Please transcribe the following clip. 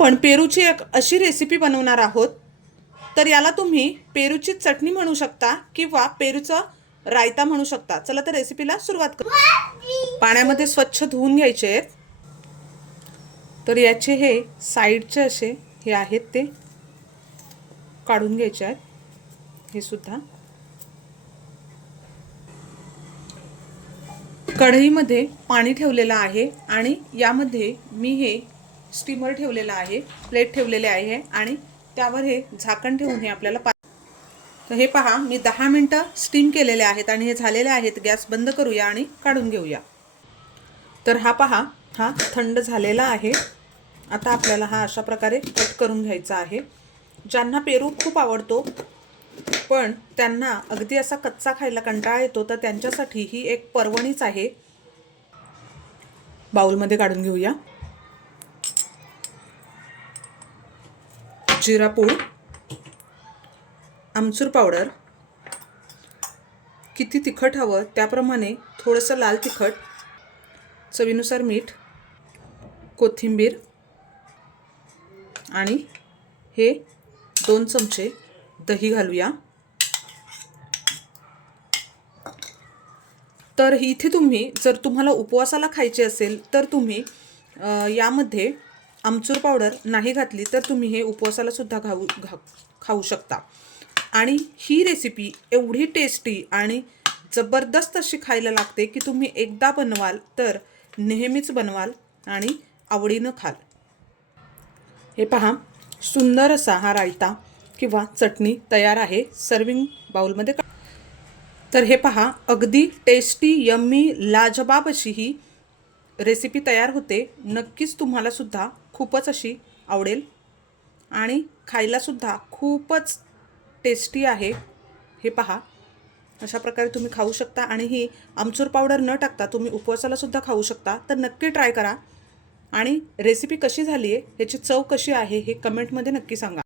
आपण पेरूची एक अशी रेसिपी बनवणार आहोत. तर याला तुम्ही पेरूची चटणी म्हणू शकता किंवा पेरूचं रायता म्हणू शकता. चला तर रेसिपीला सुरुवात करू. पाण्यामध्ये स्वच्छ धुवून घ्यायचे. आहेत तर याचे हे साईडचे असे हे आहेत ते काढून घ्यायचे आहेत. हे सुद्धा. कढईमध्ये पाणी ठेवलेलं आहे आणि यामध्ये मी हे स्टीमर ठेवलेला आहे प्लेट ठेवलेले आहे आणि त्यावर हे झाकण ठेवून हे आपल्याला पा तर हे पहा मी दहा मिनटं स्टीम केलेले आहेत आणि हे झालेले आहेत गॅस बंद करूया आणि काढून घेऊया. तर हा पहा हा थंड झालेला आहे. आता आपल्याला हा अशा प्रकारे कट करून घ्यायचा आहे. ज्यांना पेरू खूप आवडतो पण त्यांना अगदी असा कच्चा खायला कंटाळा येतो तर त्यांच्यासाठी ही एक पर्वणीच आहे. बाउलमध्ये काढून घेऊया. जिरा पूड आमचूर पावडर किती तिखट हवं त्याप्रमाणे थोडंसं लाल तिखट चवीनुसार मीठ कोथिंबीर आणि हे दोन चमचे दही घालूया. तर इथे तुम्ही जर तुम्हाला उपवासाला खायचे असेल तर तुम्ही यामध्ये आमचूर पावडर नाही घातली तर तुम्ही हे उपवासाला सुद्धा खाऊ घा खाऊ शकता. आणि ही रेसिपी एवढी टेस्टी आणि जबरदस्त अशी खायला लागते की तुम्ही एकदा बनवाल तर नेहमीच बनवाल आणि आवडीनं खाल. हे पहा सुंदर असा हा रायता किंवा चटणी तयार आहे सर्विंग बाउलमध्ये का तर हे पहा अगदी टेस्टी यम्मी लाजबाब अशी ही रेसिपी तयार होते. नक्कीच तुम्हाला सुद्धा खूपच अशी आवडेल. आणि खायलासुद्धा खूपच टेस्टी आहे. हे पहा. अशा प्रकारे तुम्ही खाऊ शकता आणि ही आमचूर पावडर न टाकता तुम्ही उपवासालासुद्धा खाऊ शकता. तर नक्की ट्राय करा. आणि रेसिपी कशी झाली आहे ह्याची चव कशी आहे हे कमेंटमध्ये नक्की सांगा.